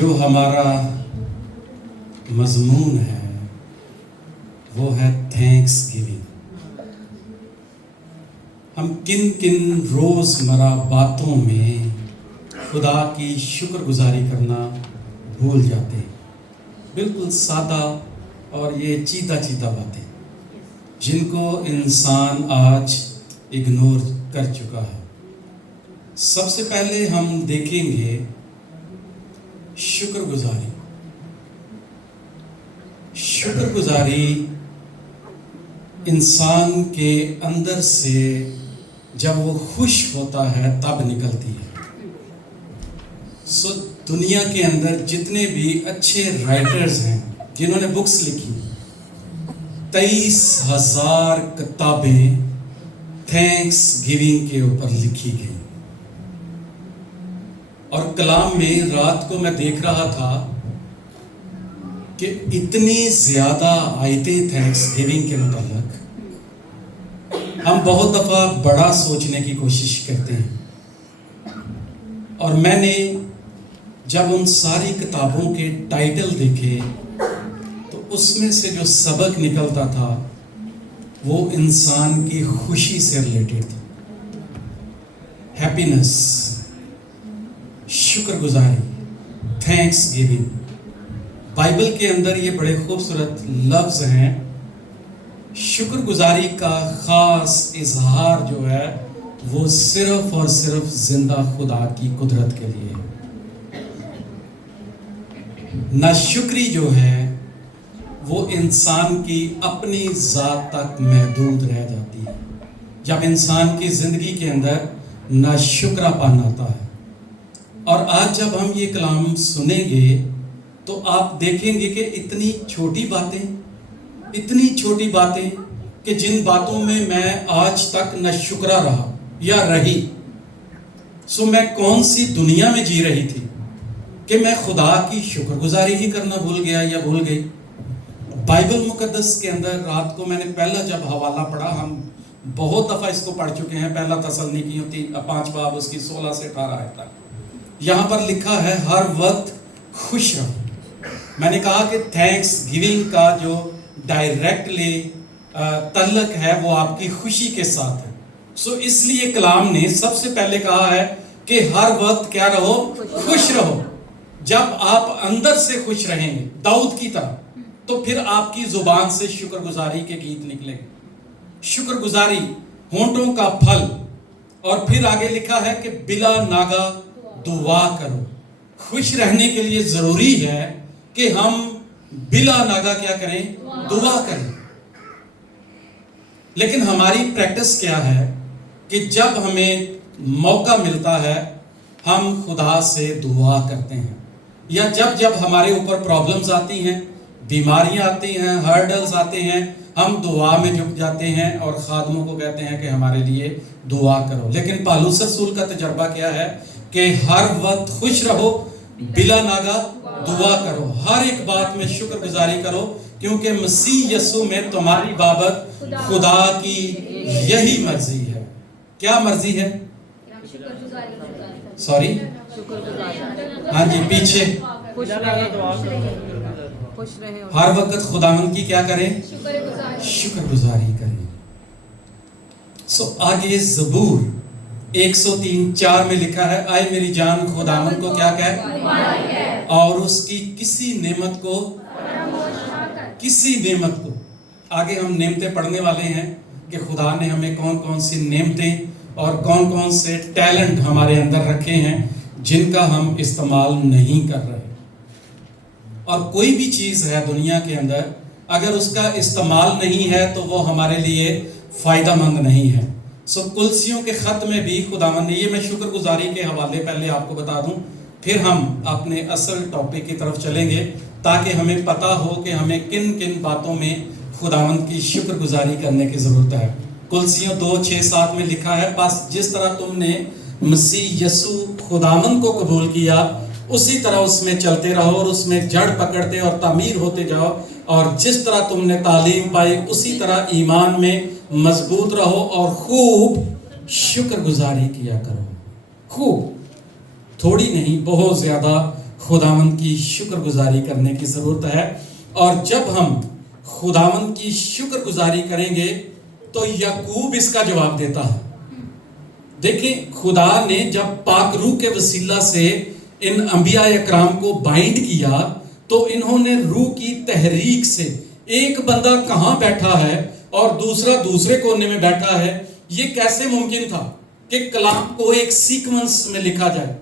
جو ہمارا مضمون ہے وہ ہے تھینکس گیونگ۔ ہم کن کن روزمرہ باتوں میں خدا کی شکر گزاری کرنا بھول جاتے ہیں۔ بالکل سادہ اور یہ چیدہ چیدہ باتیں جن کو انسان آج اگنور کر چکا ہے۔ سب سے پہلے ہم دیکھیں گے شکر گزاری۔ شکر گزاری انسان کے اندر سے جب وہ خوش ہوتا ہے تب نکلتی ہے۔ دنیا کے اندر جتنے بھی اچھے رائٹرز ہیں جنہوں نے بکس لکھی، 23,000 کتابیں تھینکس گیونگ کے اوپر لکھی گئی۔ اور کلام میں رات کو میں دیکھ رہا تھا کہ اتنی زیادہ آیتیں تھینکس گیونگ کے متعلق۔ ہم بہت دفعہ بڑا سوچنے کی کوشش کرتے ہیں، اور میں نے جب ان ساری کتابوں کے ٹائٹل دیکھے تو اس میں سے جو سبق نکلتا تھا وہ انسان کی خوشی سے ریلیٹڈ تھا۔ ہیپینس، شکر گزاری، تھینکس گیونگ۔ بائبل کے اندر یہ بڑے خوبصورت لفظ ہیں۔ شکر گزاری کا خاص اظہار جو ہے وہ صرف اور صرف زندہ خدا کی قدرت کے لیے ہے۔ ناشکری جو ہے وہ انسان کی اپنی ذات تک محدود رہ جاتی ہے۔ جب انسان کی زندگی کے اندر ناشکرا پن آتا ہے، اور آج جب ہم یہ کلام سنیں گے تو آپ دیکھیں گے کہ اتنی چھوٹی باتیں کہ جن باتوں میں میں آج تک ناشکرا رہا یا رہی، میں کون سی دنیا میں جی رہی تھی کہ میں خدا کی شکر گزاری ہی کرنا بھول گیا یا بھول گئی۔ بائبل مقدس کے اندر رات کو میں نے پہلا جب حوالہ پڑھا، ہم بہت دفعہ اس کو پڑھ چکے ہیں، پہلا تسلنیکی 5 باب اس کی 16 سے 18 آیت تک۔ یہاں پر لکھا ہے ہر وقت خوش رہو۔ میں نے کہا کہ تھینکس گیونگ کا جو ڈائریکٹلی تعلق ہے وہ آپ کی خوشی کے ساتھ ہے۔ اس لیے کلام نے سب سے پہلے کہا ہے کہ ہر وقت کیا رہو؟ خوش رہو۔ جب آپ اندر سے خوش رہیں گے داؤد کی طرح تو پھر آپ کی زبان سے شکر گزاری کے گیت نکلیں گے۔ شکر گزاری ہونٹوں کا پھل۔ اور پھر آگے لکھا ہے کہ بلا ناگا دعا کرو۔ خوش رہنے کے لیے ضروری ہے کہ ہم بلا ناگا کیا کریں؟ دعا کریں۔ لیکن ہماری پریکٹس کیا ہے کہ جب ہمیں موقع ملتا ہے ہم خدا سے دعا کرتے ہیں، یا جب ہمارے اوپر پرابلمز آتی ہیں، بیماریاں آتی ہیں، ہرڈلز آتے ہیں، ہم دعا میں جھک جاتے ہیں اور خادموں کو کہتے ہیں کہ ہمارے لیے دعا کرو۔ لیکن پالوس رسول کا تجربہ کیا ہے کہ ہر وقت خوش رہو، بلا ناگا دعا کرو، ہر ایک بات میں شکر گزاری کرو، کیونکہ مسیح یسوع میں تمہاری بابت خدا کی یہی مرضی ہے۔ کیا مرضی ہے؟ سوری، ہاں جی پیچھے، ہر وقت خداوند کی کیا کریں؟ شکر گزاری کریں۔ آگے زبور 103:4 میں لکھا ہے آئے میری جان خداوند کو کیا کہے، اور اس کی کسی نعمت کو آگے ہم نعمتیں پڑھنے والے ہیں کہ خدا نے ہمیں کون کون سی نعمتیں اور کون کون سے ٹیلنٹ ہمارے اندر رکھے ہیں جن کا ہم استعمال نہیں کر رہے۔ اور کوئی بھی چیز ہے دنیا کے اندر اگر اس کا استعمال نہیں ہے تو وہ ہمارے لیے فائدہ مند نہیں ہے۔ کلسیوں کے خط میں بھی خداوند نے، یہ میں شکر گزاری کے حوالے پہلے آپ کو بتا دوں، پھر ہم اپنے اصل ٹاپک کی طرف چلیں گے تاکہ ہمیں پتا ہو کہ ہمیں کن کن باتوں میں خداوند کی شکر گزاری کرنے کی ضرورت ہے۔ کلسیوں 2:6-7 میں لکھا ہے بس جس طرح تم نے مسیح یسوع خداوند کو قبول کیا اسی طرح اس میں چلتے رہو اور اس میں جڑ پکڑتے اور تعمیر ہوتے جاؤ، اور جس طرح تم نے تعلیم پائی اسی طرح ایمان میں مضبوط رہو اور خوب شکر گزاری کیا کرو۔ خوب، تھوڑی نہیں، بہت زیادہ خداوند کی شکر گزاری کرنے کی ضرورت ہے. اور جب ہم خداوند کی شکر گزاری کریں گے تو یعقوب اس کا جواب دیتا ہے. دیکھیں خدا نے جب پاک روح کے وسیلہ سے ان انبیاء اکرام کو بائنڈ کیا تو انہوں نے روح کی تحریک سے ایک بندہ کہاں بیٹھا ہے اور دوسرا دوسرے کونے میں بیٹھا ہے، یہ کیسے ممکن تھا کہ کلام کو ایک سیکوینس میں لکھا جائے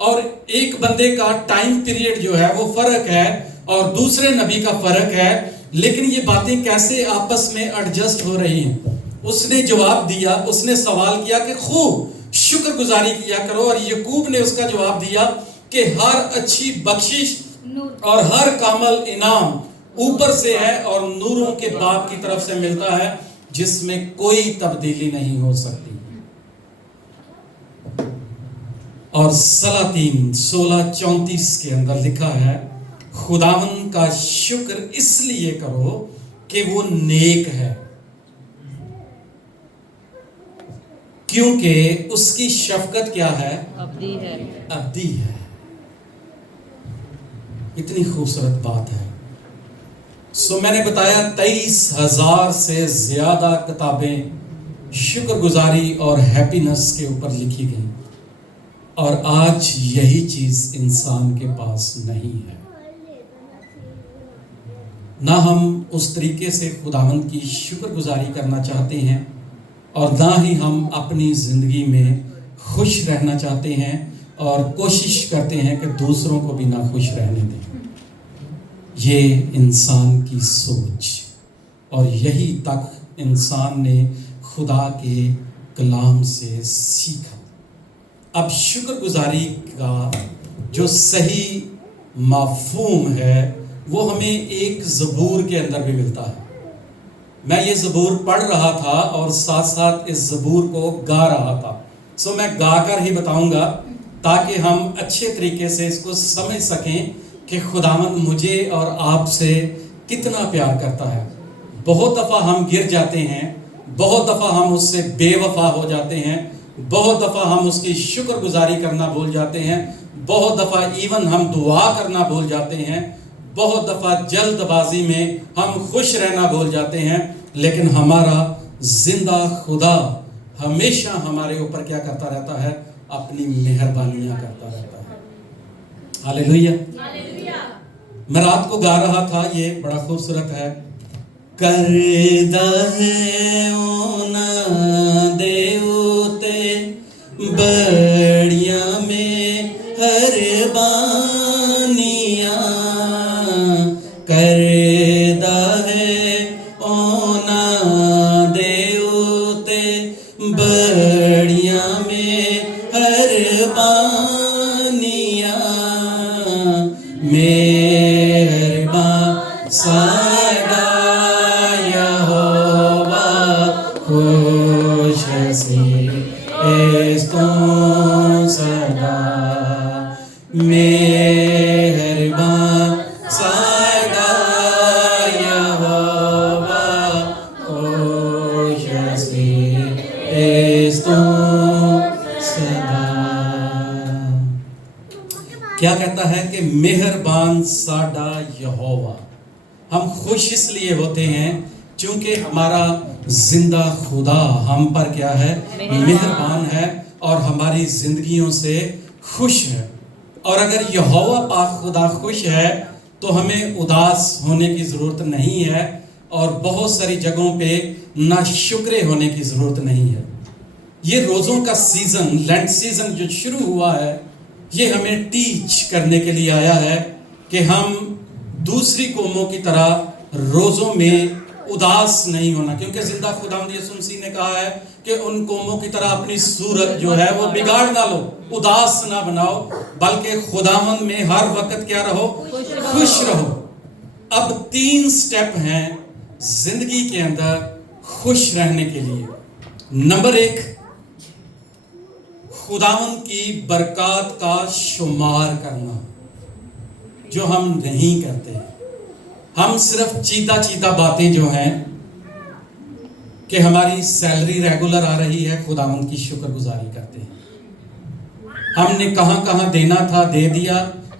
اور ایک بندے کا ٹائم پیریڈ جو ہے وہ فرق ہے اور دوسرے نبی کا فرق ہے، لیکن یہ باتیں کیسے آپس میں ایڈجسٹ ہو رہی ہیں. اس نے جواب دیا، اس نے سوال کیا کہ خوب شکر گزاری کیا کرو، اور یعقوب نے اس کا جواب دیا کہ ہر اچھی بخشش اور ہر کامل انعام اوپر سے ہے اور نوروں کے باپ کی طرف سے ملتا ہے جس میں کوئی تبدیلی نہیں ہو سکتی. اور سلاطین 16:34 کے اندر لکھا ہے خداوند کا شکر اس لیے کرو کہ وہ نیک ہے، کیونکہ اس کی شفقت کیا ہے؟ ابدی ہے. ابدی ہے. اتنی خوبصورت بات ہے. میں نے بتایا 23,000 سے زیادہ کتابیں شکر گزاری اور ہیپینس کے اوپر لکھی گئی، اور آج یہی چیز انسان کے پاس نہیں ہے. نہ ہم اس طریقے سے خداوند کی شکر گزاری کرنا چاہتے ہیں اور نہ ہی ہم اپنی زندگی میں خوش رہنا چاہتے ہیں اور کوشش کرتے ہیں کہ دوسروں کو بھی نہ خوش رہنے دیں. یہ انسان کی سوچ، اور یہی تک انسان نے خدا کے کلام سے سیکھا. اب شکر گزاری کا جو صحیح مفہوم ہے وہ ہمیں ایک زبور کے اندر بھی ملتا ہے. میں یہ زبور پڑھ رہا تھا اور ساتھ ساتھ اس زبور کو گا رہا تھا. میں گا کر ہی بتاؤں گا تاکہ ہم اچھے طریقے سے اس کو سمجھ سکیں کہ خداوند مجھے اور آپ سے کتنا پیار کرتا ہے. بہت دفعہ ہم گر جاتے ہیں، بہت دفعہ ہم اس سے بے وفا ہو جاتے ہیں، بہت دفعہ ہم اس کی شکر گزاری کرنا بھول جاتے ہیں، بہت دفعہ ایون ہم دعا کرنا بھول جاتے ہیں، بہت دفعہ جلد بازی میں ہم خوش رہنا بھول جاتے ہیں. لیکن ہمارا زندہ خدا ہمیشہ ہمارے اوپر کیا کرتا رہتا ہے؟ اپنی مہربانیاں کرتا رہتا ہے. ہاللیلویا. میں رات کو گا رہا تھا، یہ بڑا خوبصورت ہے. کردہ ہے اونا دیوتے بڑیاں میں ہر بانیاں، کردہ ہے اونا دیوتے بڑیاں میں ہر بانیاں، مہربان سادہ یہوہ خوش ہنسی اس تو صدا، مہربان سادہ یہوہ خوش ہنسی اس تو صدا. کیا کہتا ہے کہ مہربان ساڈا یہوہ. ہم خوش اس لیے ہوتے ہیں چونکہ ہمارا زندہ خدا ہم پر کیا ہے؟ مہربان ہے اور ہماری زندگیوں سے خوش ہے. اور اگر یہوہ پاک خدا خوش ہے تو ہمیں اداس ہونے کی ضرورت نہیں ہے اور بہت ساری جگہوں پہ ناشکرے ہونے کی ضرورت نہیں ہے. یہ روزوں کا سیزن، لینٹ سیزن جو شروع ہوا ہے، یہ ہمیں ٹیچ کرنے کے لیے آیا ہے کہ ہم دوسری قوموں کی طرح روزوں میں اداس نہیں ہونا، کیونکہ زندہ خداوند یسوع مسیح نے کہا ہے کہ ان قوموں کی طرح اپنی صورت جو ہے وہ بگاڑ نہ لو، اداس نہ بناؤ، بلکہ خداوند میں ہر وقت کیا رہو؟ خوش رہو. اب 3 سٹیپ ہیں زندگی کے اندر خوش رہنے کے لیے. نمبر 1، خداوند کی برکات کا شمار کرنا، جو ہم نہیں کرتے. ہم صرف چیدہ باتیں جو ہیں کہ ہماری سیلری ریگولر آ رہی ہے، خداوند کی شکر گزاری کرتے ہیں. ہم نے کہاں دینا تھا دے دیا،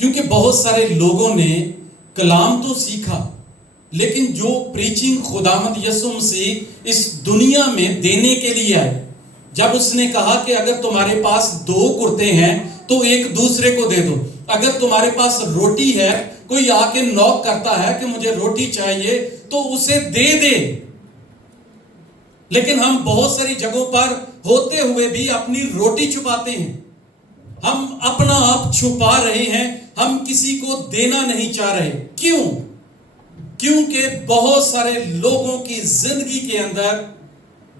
کیونکہ بہت سارے لوگوں نے کلام تو سیکھا، لیکن جو پریچنگ خداوند یسوع مسیح اس دنیا میں دینے کے لیے آئے، جب اس نے کہا کہ اگر تمہارے پاس 2 کرتے ہیں تو ایک دوسرے کو دے دو، اگر تمہارے پاس روٹی ہے، کوئی آ کے نوک کرتا ہے کہ مجھے روٹی چاہیے تو اسے دے دے۔ لیکن ہم بہت ساری جگہوں پر ہوتے ہوئے بھی اپنی روٹی چھپاتے ہیں، ہم اپنا آپ چھپا رہے ہیں، ہم کسی کو دینا نہیں چاہ رہے۔ کیوں؟ کیونکہ بہت سارے لوگوں کی زندگی کے اندر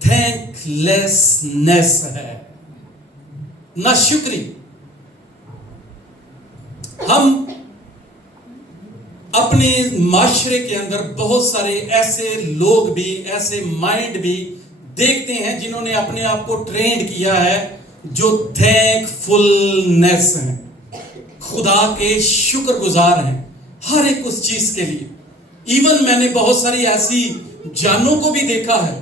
تھینک لیسنس ہے، ناشکری۔ ہم اپنے معاشرے کے اندر بہت سارے ایسے لوگ بھی، ایسے مائنڈ بھی دیکھتے ہیں جنہوں نے اپنے آپ کو ٹرینڈ کیا ہے، جو تھینک فلنس ہیں، خدا کے شکر گزار ہیں ہر ایک اس چیز کے لیے۔ ایون میں نے بہت ساری ایسی جانوں کو بھی دیکھا ہے،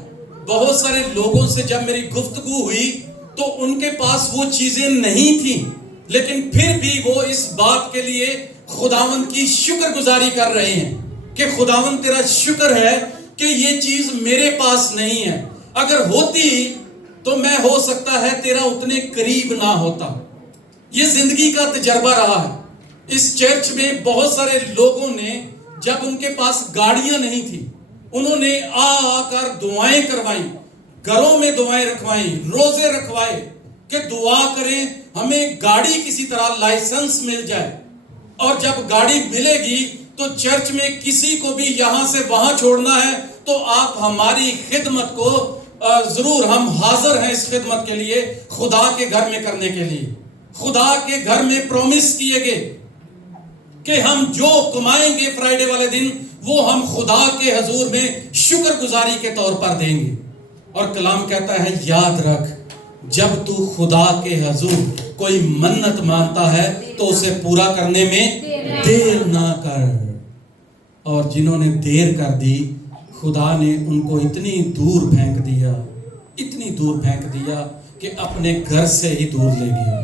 بہت سارے لوگوں سے جب میری گفتگو ہوئی تو ان کے پاس وہ چیزیں نہیں تھیں، لیکن پھر بھی وہ اس بات کے لیے خداوند کی شکر گزاری کر رہے ہیں کہ خداوند تیرا شکر ہے کہ یہ چیز میرے پاس نہیں ہے، اگر ہوتی تو میں ہو سکتا ہے تیرا اتنے قریب نہ ہوتا۔ یہ زندگی کا تجربہ رہا ہے۔ اس چرچ میں بہت سارے لوگوں نے جب ان کے پاس گاڑیاں نہیں تھی، انہوں نے آ کر دعائیں کروائیں، گھروں میں دعائیں رکھوائیں، روزے رکھوائے کہ دعا کریں ہمیں گاڑی کسی طرح لائسنس مل جائے، اور جب گاڑی ملے گی تو چرچ میں کسی کو بھی یہاں سے وہاں چھوڑنا ہے تو آپ ہماری خدمت کو ضرور، ہم حاضر ہیں اس خدمت کے لیے، خدا کے گھر میں کرنے کے لیے۔ خدا کے گھر میں پرومس کیے گئے کہ ہم جو کمائیں گے فرائیڈے والے دن وہ ہم خدا کے حضور میں شکر گزاری کے طور پر دیں گے۔ اور کلام کہتا ہے یاد رکھ، جب تو خدا کے حضور کوئی منت مانتا ہے تو اسے پورا کرنے میں دیر نہ کر۔ اور جنہوں نے دیر کر دی، خدا نے ان کو اتنی دور پھینک دیا، اتنی دور پھینک دیا کہ اپنے گھر سے ہی دور لے گیا۔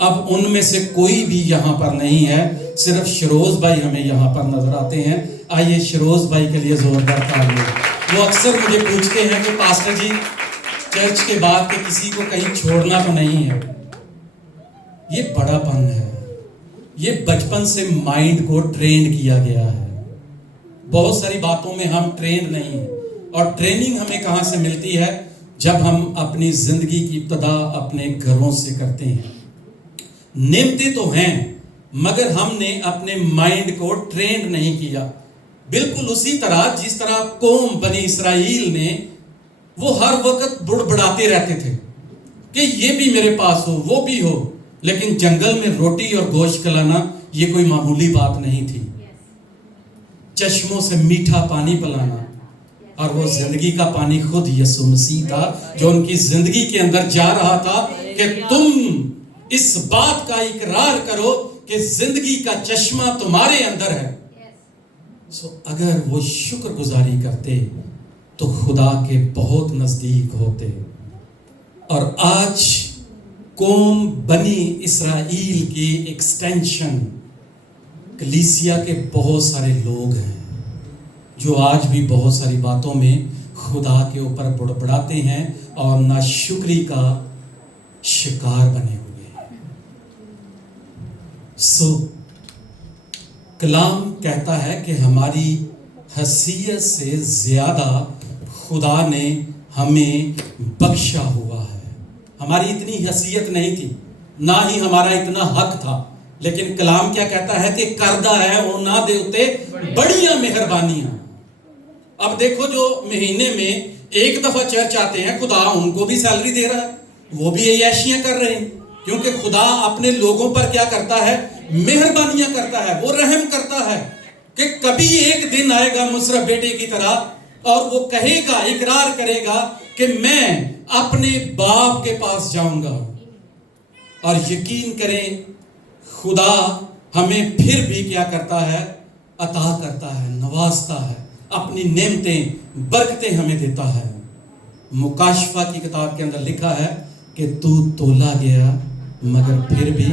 اب ان میں سے کوئی بھی یہاں پر نہیں ہے، صرف شروز بھائی ہمیں یہاں پر نظر آتے ہیں۔ آئیے شروز بھائی کے لیے زوردار تالیاں۔ وہ اکثر مجھے پوچھتے ہیں کہ پاسٹر جی چرچ کے بعد کہ کسی کو کہیں چھوڑنا تو نہیں ہے۔ یہ بڑا پن ہے، یہ بچپن سے مائنڈ کو ٹرینڈ کیا گیا ہے۔ بہت ساری باتوں میں ہم ٹرینڈ نہیں ہیں، اور ٹریننگ ہمیں کہاں سے ملتی ہے؟ جب ہم اپنی زندگی کی ابتدا اپنے گھروں سے کرتے ہیں۔ نعمتیں تو ہیں مگر ہم نے اپنے مائنڈ کو ٹرینڈ نہیں کیا۔ بالکل اسی طرح جس طرح قوم بنی اسرائیل نے، وہ ہر وقت بڑبڑاتے رہتے تھے کہ یہ بھی میرے پاس ہو، وہ بھی ہو، لیکن جنگل میں روٹی اور گوشت کھلانا یہ کوئی معمولی بات نہیں تھی۔ چشموں سے میٹھا پانی پلانا، اور وہ زندگی کا پانی خود یسوع مسیح تھا جو ان کی زندگی کے اندر جا رہا تھا کہ تم اس بات کا اقرار کرو کہ زندگی کا چشمہ تمہارے اندر ہے۔ اگر وہ شکر گزاری کرتے تو خدا کے بہت نزدیک ہوتے۔ اور آج قوم بنی اسرائیل کی ایکسٹینشن کلیسیا کے بہت سارے لوگ ہیں جو آج بھی بہت ساری باتوں میں خدا کے اوپر بڑبڑاتے ہیں اور ناشکری کا شکار بنے ہوئے ہیں۔ کلام کہتا ہے کہ ہماری حیثیت سے زیادہ خدا نے ہمیں بخشا ہوا ہے۔ ہماری اتنی حیثیت نہیں تھی، نہ ہی ہمارا اتنا حق تھا، لیکن کلام کیا کہتا ہے کہ کردہ ہے انہاں دے اتے بڑیاں مہربانیاں۔ اب دیکھو جو مہینے میں ایک دفعہ چرچ آتے ہیں، خدا ان کو بھی سیلری دے رہا ہے، وہ بھی عیاشیاں کر رہے ہیں، کیونکہ خدا اپنے لوگوں پر کیا کرتا ہے؟ مہربانیاں کرتا ہے، وہ رحم کرتا ہے کہ کبھی ایک دن آئے گا مصرف بیٹے کی طرح اور وہ کہے گا، اقرار کرے گا کہ میں اپنے باپ کے پاس جاؤں گا۔ اور یقین کریں خدا ہمیں پھر بھی کیا کرتا ہے؟ عطا کرتا ہے، نوازتا ہے، اپنی نعمتیں برکتیں ہمیں دیتا ہے۔ مکاشفہ کی کتاب کے اندر لکھا ہے کہ تو تولا گیا مگر پھر بھی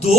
2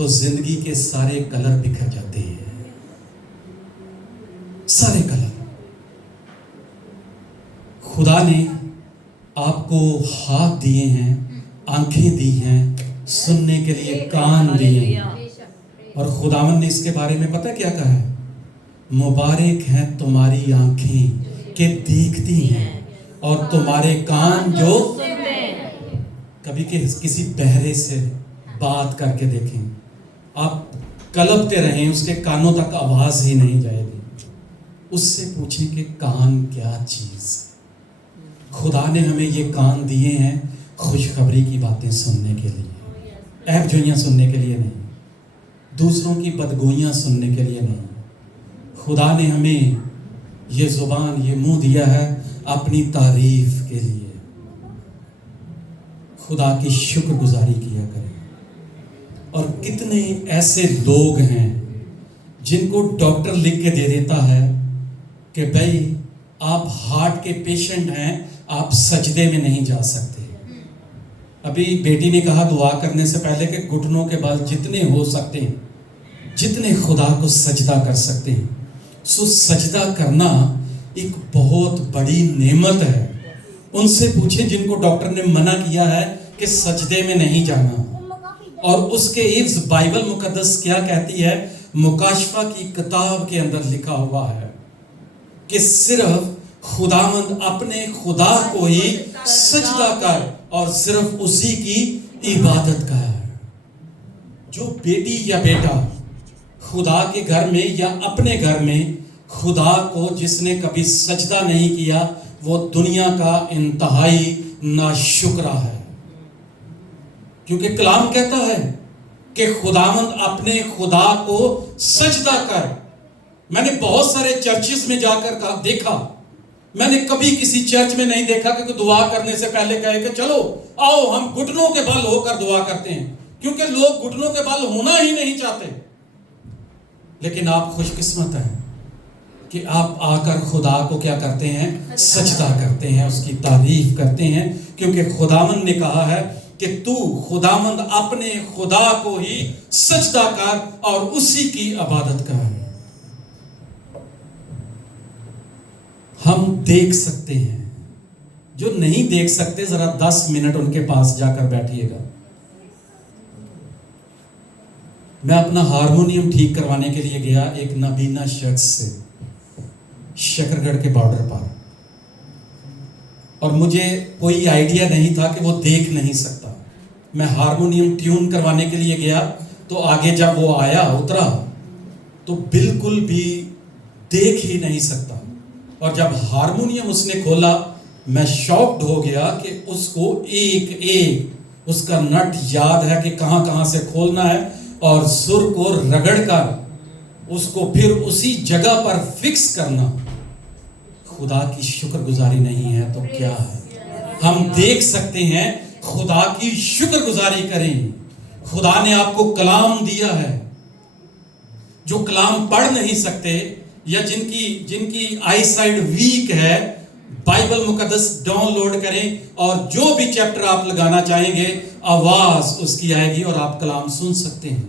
تو زندگی کے سارے کلر بکھر جاتے ہیں، سارے کلر۔ خدا نے آپ کو ہاتھ دیے ہیں، آنکھیں دی ہیں، سننے کے لیے کان دیے ہیں، اور خداوند نے اس کے بارے میں پتہ کیا کہا ہے؟ مبارک ہیں تمہاری آنکھیں کہ دیکھتی ہیں اور تمہارے کان جو کبھی کسی بہرے سے بات کر کے دیکھیں، آپ کلپتے رہیں، اس کے کانوں تک آواز ہی نہیں جائے گی، اس سے پوچھیں کہ کان کیا چیز ہے۔ خدا نے ہمیں یہ کان دیے ہیں خوشخبری کی باتیں سننے کے لیے، عیب جوئیاں سننے کے لیے نہیں، دوسروں کی بدگوئیاں سننے کے لیے نہیں۔ خدا نے ہمیں یہ زبان، یہ منہ دیا ہے اپنی تعریف کے لیے۔ خدا کی شکر گزاری کیا کریں۔ اور کتنے ایسے لوگ ہیں جن کو ڈاکٹر لکھ کے دے دیتا ہے کہ بھائی آپ ہارٹ کے پیشنٹ ہیں، آپ سجدے میں نہیں جا سکتے۔ ابھی بیٹی نے کہا دعا کرنے سے پہلے کہ گھٹنوں کے بال جتنے ہو سکتے ہیں، جتنے خدا کو سجدہ کر سکتے ہیں، سو سجدہ کرنا ایک بہت بڑی نعمت ہے۔ ان سے پوچھیں جن کو ڈاکٹر نے منع کیا ہے کہ سجدے میں نہیں جانا، اور اس کے حفظ بائبل مقدس کیا کہتی ہے؟ مکاشفہ کی کتاب کے اندر لکھا ہوا ہے کہ صرف خداوند اپنے خدا کو ہی سجدہ کر اور صرف اسی کی عبادت کر۔ جو بیٹی یا بیٹا خدا کے گھر میں یا اپنے گھر میں خدا کو جس نے کبھی سجدہ نہیں کیا، وہ دنیا کا انتہائی ناشکرا ہے۔ کیونکہ کلام کہتا ہے کہ خداوند اپنے خدا کو سجدہ کر۔ میں نے بہت سارے چرچز میں جا کر دیکھا، میں نے کبھی کسی چرچ میں نہیں دیکھا کہ دعا کرنے سے پہلے کہے کہ چلو آؤ ہم گھٹنوں کے بل ہو کر دعا کرتے ہیں، کیونکہ لوگ گھٹنوں کے بل ہونا ہی نہیں چاہتے۔ لیکن آپ خوش قسمت ہیں کہ آپ آ کر خدا کو کیا کرتے ہیں؟ سجدہ کرتے ہیں، اس کی تعریف کرتے ہیں، کیونکہ خداوند نے کہا ہے کہ تو خداوند اپنے خدا کو ہی سجدہ کر اور اسی کی عبادت کر۔ ہم دیکھ سکتے ہیں، جو نہیں دیکھ سکتے ذرا 10 منٹ ان کے پاس جا کر بیٹھیے گا۔ میں اپنا ہارمونیم ٹھیک کروانے کے لیے گیا ایک نابینا شخص سے شکرگڑھ کے بارڈر پر، اور مجھے کوئی آئیڈیا نہیں تھا کہ وہ دیکھ نہیں سکتا۔ میں ہارمونیم ٹیون کروانے کے لیے گیا تو آگے جب وہ آیا اترا تو بالکل بھی دیکھ ہی نہیں سکتا، اور جب ہارمونیم اس نے کھولا میں شاکڈ ہو گیا کہ اس کو ایک ایک اس کا نٹ یاد ہے کہ کہاں کہاں سے کھولنا ہے، اور سر کو رگڑ کر اس کو پھر اسی جگہ پر فکس کرنا۔ خدا کی شکر گزاری نہیں ہے تو کیا ہے؟ ہم دیکھ سکتے ہیں، خدا کی شکر گزاری کریں۔ خدا نے آپ کو کلام دیا ہے، جو کلام پڑھ نہیں سکتے یا جن کی آئی سائٹ ویک ہے، بائبل مقدس ڈاؤن لوڈ کریں، اور جو بھی چیپٹر آپ لگانا چاہیں گے آواز اس کی آئے گی اور آپ کلام سن سکتے ہیں،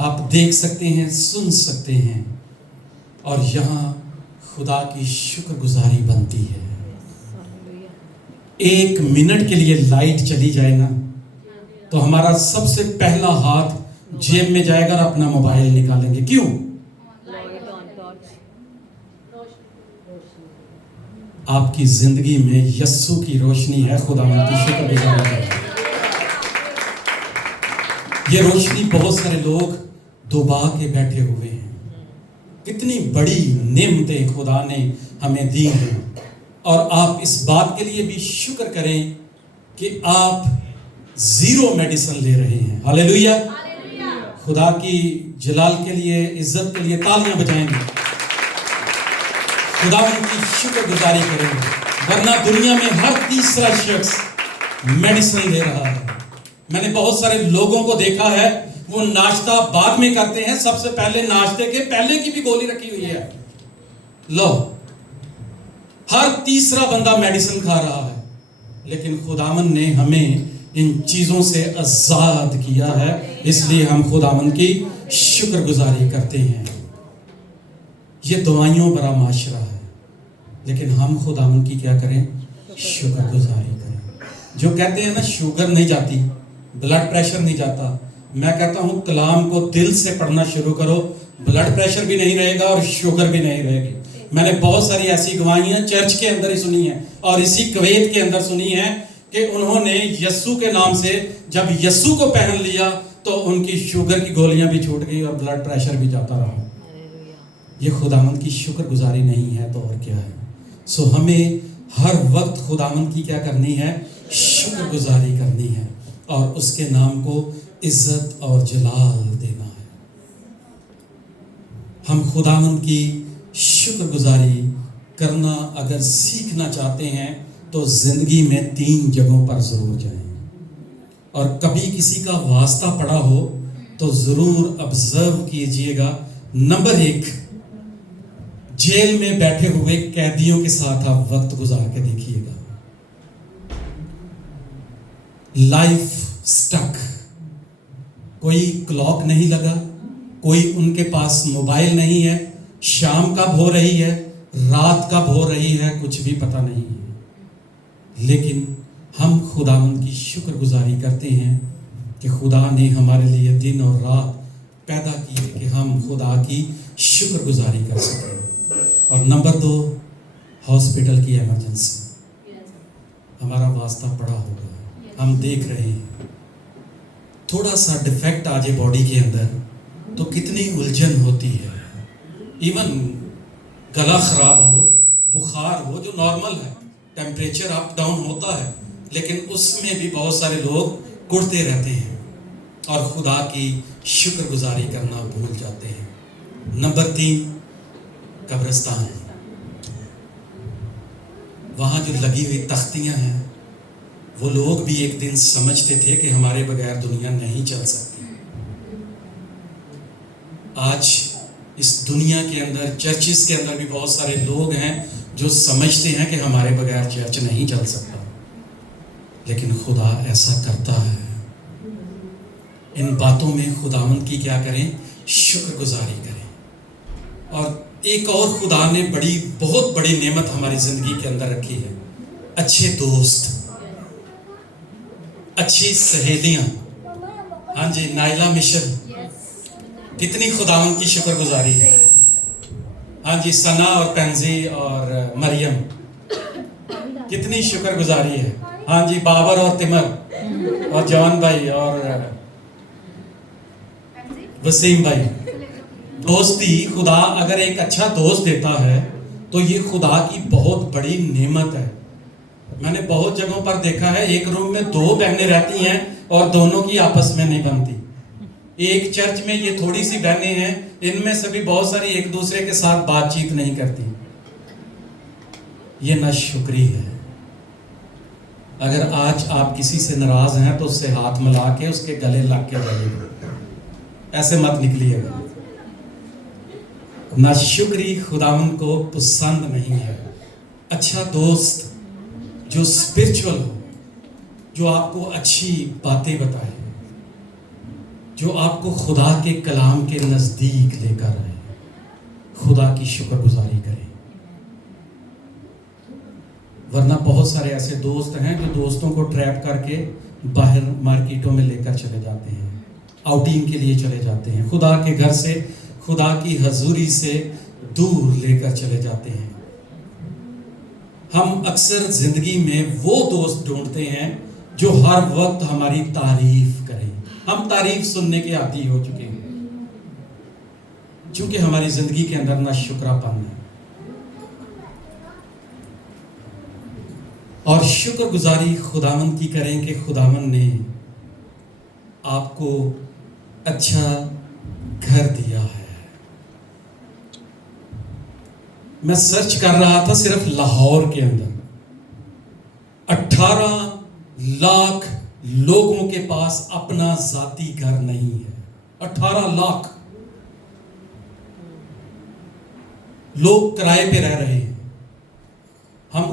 آپ دیکھ سکتے ہیں، سن سکتے ہیں، اور یہاں خدا کی شکر گزاری بنتی ہے۔ 1 منٹ کے لیے لائٹ چلی جائے نا تو ہمارا سب سے پہلا ہاتھ جیب میں جائے گا اور اپنا موبائل نکالیں گے۔ کیوں؟ آپ کی زندگی میں یسوع کی روشنی ہے، خداوند کی شکر گزاری کریں۔ یہ روشنی بہت سارے لوگ دبا کے بیٹھے ہوئے ہیں۔ کتنی بڑی نعمتیں خدا نے ہمیں دی ہیں، اور آپ اس بات کے لیے بھی شکر کریں کہ آپ 0 میڈیسن لے رہے ہیں۔ ہاللیلویہ! خدا کی جلال کے لیے، عزت کے لیے تالیاں بجائیں گے، خداوند کی شکر گزاری کریں گے، ورنہ دنیا میں ہر تیسرا شخص میڈیسن لے رہا ہے۔ میں نے بہت سارے لوگوں کو دیکھا ہے، وہ ناشتہ بعد میں کرتے ہیں، سب سے پہلے ناشتے کے پہلے کی بھی گولی رکھی ہوئی ہے۔ لو، ہر تیسرا بندہ میڈیسن کھا رہا ہے، لیکن خداوند نے ہمیں ان چیزوں سے آزاد کیا ہے، اس لیے ہم خداوند کی شکر گزاری کرتے ہیں۔ یہ دعائیوں بڑا معاشرہ ہے، لیکن ہم خداوند کی کیا کریں؟ شکر گزاری کریں۔ جو کہتے ہیں نا شوگر نہیں جاتی، بلڈ پریشر نہیں جاتا، میں کہتا ہوں کلام کو دل سے پڑھنا شروع کرو، بلڈ پریشر بھی نہیں رہے گا اور شوگر بھی نہیں رہے گی۔ میں نے بہت ساری ایسی گواہیاں چرچ کے اندر ہی سنی ہیں اور اسی کویت کے اندر سنی ہیں کہ انہوں نے یسوع کے نام سے جب یسوع کو پہن لیا تو ان کی شوگر کی گولیاں بھی چھوٹ گئی اور بلڈ پریشر بھی جاتا رہا۔ یہ خداوند کی شکر گزاری نہیں ہے تو اور کیا ہے؟ سو ہمیں ہر وقت خداوند کی کیا کرنی ہے؟ شکر گزاری کرنی ہے اور اس کے نام کو عزت اور جلال دینا ہے۔ ہم خداوند کی شکر گزاری کرنا اگر سیکھنا چاہتے ہیں تو زندگی میں 3 جگہوں پر ضرور جائیں، اور کبھی کسی کا واسطہ پڑا ہو تو ضرور آبزرو کیجئے گا۔ نمبر 1، جیل میں بیٹھے ہوئے قیدیوں کے ساتھ آپ وقت گزار کے دیکھیے گا۔ لائف سٹک، کوئی کلاک نہیں لگا، کوئی ان کے پاس موبائل نہیں ہے، شام کب ہو رہی ہے، رات کب ہو رہی ہے، کچھ بھی پتہ نہیں ہے، لیکن ہم خداوند کی شکر گزاری کرتے ہیں کہ خدا نے ہمارے لیے دن اور رات پیدا کیے کہ ہم خدا کی شکر گزاری کر سکیں۔ اور نمبر 2، ہاسپٹل کی ایمرجنسی، ہمارا واسطہ پڑا ہوگا، ہم دیکھ رہے ہیں، تھوڑا سا ڈیفیکٹ آ جائے باڈی کے اندر تو کتنی الجھن ہوتی ہے۔ ایون گلا خراب ہو، بخار ہو جو نارمل ہے، ٹیمپریچر اپ ڈاؤن ہوتا ہے، لیکن اس میں بھی بہت سارے لوگ کڑتے رہتے ہیں اور خدا کی شکر گزاری کرنا بھول جاتے ہیں۔ نمبر 3، قبرستان، وہاں جو لگی ہوئی تختیاں ہیں، وہ لوگ بھی ایک دن سمجھتے تھے کہ ہمارے بغیر دنیا نہیں چل سکتی۔ آج اس دنیا کے اندر چرچز کے اندر بھی بہت سارے لوگ ہیں جو سمجھتے ہیں کہ ہمارے بغیر چرچ نہیں چل سکتا، لیکن خدا ایسا کرتا ہے۔ ان باتوں میں خداوند کی کیا کریں؟ شکر گزاری کریں۔ اور ایک اور خدا نے بہت بڑی نعمت ہماری زندگی کے اندر رکھی ہے، اچھے دوست، اچھی سہیلیاں۔ ہاں جی، نائلہ مشن، کتنی خداوند کی شکر گزاری ہے۔ ہاں جی، ثنا اور پینزی اور مریم، کتنی شکر گزاری ہے۔ ہاں جی، بابر اور تمر اور جان بھائی اور وسیم بھائی۔ دوستی، خدا اگر ایک اچھا دوست دیتا ہے تو یہ خدا کی بہت بڑی نعمت ہے۔ میں نے بہت جگہوں پر دیکھا ہے، ایک روم میں 2 بہنیں رہتی ہیں اور دونوں کی آپس میں نہیں بنتی۔ ایک چرچ میں یہ تھوڑی سی بہنیں ہیں، ان میں سے بھی بہت ساری ایک دوسرے کے ساتھ بات چیت نہیں کرتی۔ یہ ناشکری ہے۔ اگر آج آپ کسی سے ناراض ہیں تو اس سے ہاتھ ملا کے اس کے گلے لگ کے رہیے گا، ایسے مت نکلیے گا۔ ناشکری خداوند کو پسند نہیں ہے۔ اچھا دوست جو اسپرچول ہو، جو آپ کو اچھی باتیں بتائے، جو آپ کو خدا کے کلام کے نزدیک لے کر آئے، خدا کی شکر گزاری کریں۔ ورنہ بہت سارے ایسے دوست ہیں جو دوستوں کو ٹریپ کر کے باہر مارکیٹوں میں لے کر چلے جاتے ہیں، آؤٹنگ کے لیے چلے جاتے ہیں، خدا کے گھر سے، خدا کی حضوری سے دور لے کر چلے جاتے ہیں۔ ہم اکثر زندگی میں وہ دوست ڈھونڈتے ہیں جو ہر وقت ہماری تعریف کریں۔ ہم تعریف سننے کے عادی ہو چکے ہیں، چونکہ ہماری زندگی کے اندر ناشکرا پن ہے۔ اور شکر گزاری خداوند کی کریں کہ خداوند نے آپ کو اچھا گھر دیا ہے۔ میں سرچ کر رہا تھا، صرف لاہور کے اندر 18 لاکھ لوگوں کے پاس اپنا ذاتی گھر نہیں ہے۔ 18 لاکھ لوگ کرائے پہ رہ رہے ہیں۔ ہم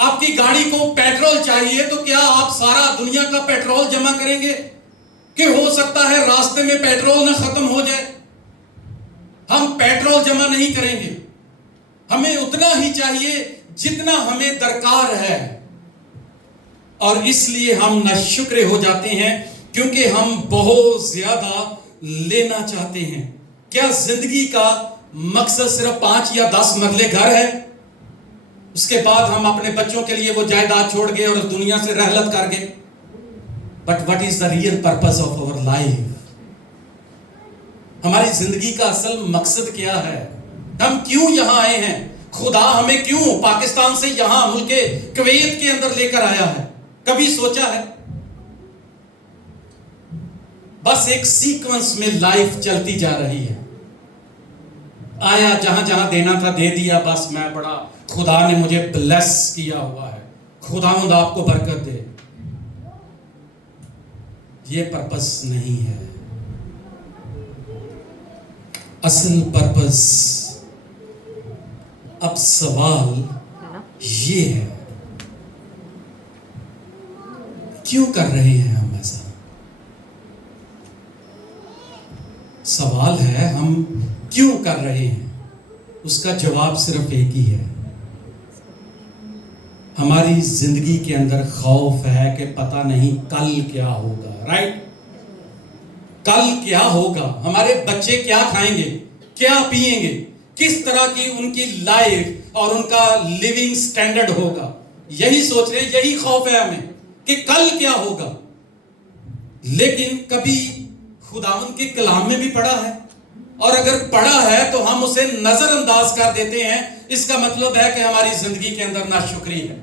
آپ کی گاڑی کو پیٹرول چاہیے تو کیا آپ سارا دنیا کا پیٹرول جمع کریں گے کہ ہو سکتا ہے راستے میں پیٹرول نہ ختم ہو جائے؟ ہم پیٹرول جمع نہیں کریں گے. ہمیں اتنا ہی چاہیے جتنا ہمیں درکار ہے. اور اس لیے ہم ناشکر ہو جاتے ہیں کیونکہ ہم بہت زیادہ لینا چاہتے ہیں. کیا زندگی کا مقصد صرف 5 یا 10 مرلے گھر ہے؟ اس کے بعد ہم اپنے بچوں کے لیے وہ جائیداد چھوڑ گئے اور اس دنیا سے رحلت کر گئے. But what is the real purpose of our life? ہماری زندگی کا اصل مقصد کیا ہے؟ ہم کیوں یہاں آئے ہیں؟ خدا ہمیں کیوں پاکستان سے یہاں ملک کویت کے اندر لے کر آیا ہے؟ کبھی سوچا ہے؟ بس ایک سیکوینس میں لائف چلتی جا رہی ہے. آیا جہاں جہاں دینا تھا دے دیا، بس میں بڑا خدا نے مجھے بلیس کیا ہوا ہے، خداوند آپ کو برکت دے. یہ پرپس نہیں ہے. اصل پرپس. اب سوال یہ ہے کیوں کر رہے ہیں ہم ایسا؟ سوال ہے ہم کیوں کر رہے ہیں. اس کا جواب صرف ایک ہی ہے. ہماری زندگی کے اندر خوف ہے کہ پتہ نہیں کل کیا ہوگا. رائٹ؟ کل کیا ہوگا، ہمارے بچے کیا کھائیں گے، کیا پئیں گے، کس طرح کی ان کی لائف اور ان کا لیونگ سٹینڈرڈ ہوگا. یہی سوچ رہے، یہی خوف ہے ہمیں کہ کل کیا ہوگا. لیکن کبھی خداوند کے کلام میں بھی پڑھا ہے، اور اگر پڑھا ہے تو ہم اسے نظر انداز کر دیتے ہیں. اس کا مطلب ہے کہ ہماری زندگی کے اندر ناشکری ہے.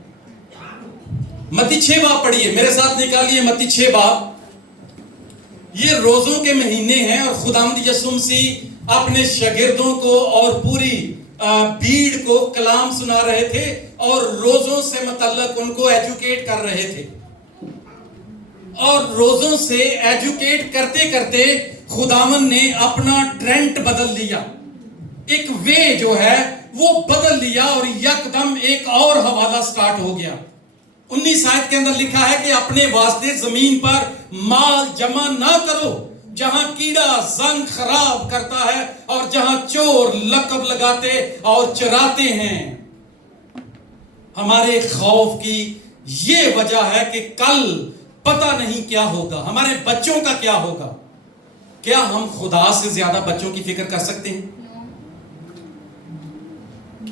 متی 6 باب پڑھیے، میرے ساتھ نکالیے متی 6 باب. یہ روزوں کے مہینے ہیں اور خداوند یسوع مسیح اپنے شاگردوں کو اور پوری بھیڑ کو کلام سنا رہے تھے اور روزوں سے متعلق ان کو ایجوکیٹ کر رہے تھے. اور روزوں سے ایجوکیٹ کرتے کرتے خداوند نے اپنا ٹرینڈ بدل لیا. ایک وے جو ہے وہ بدل لیا اور یکدم ایک اور حوالہ سٹارٹ ہو گیا. 19 آیت کے اندر لکھا ہے کہ اپنے واسطے زمین پر مال جمع نہ کرو جہاں کیڑا زنگ خراب کرتا ہے اور جہاں چور لقب لگاتے اور چراتے ہیں. ہمارے خوف کی یہ وجہ ہے کہ کل پتہ نہیں کیا ہوگا، ہمارے بچوں کا کیا ہوگا. کیا ہم خدا سے زیادہ بچوں کی فکر کر سکتے ہیں؟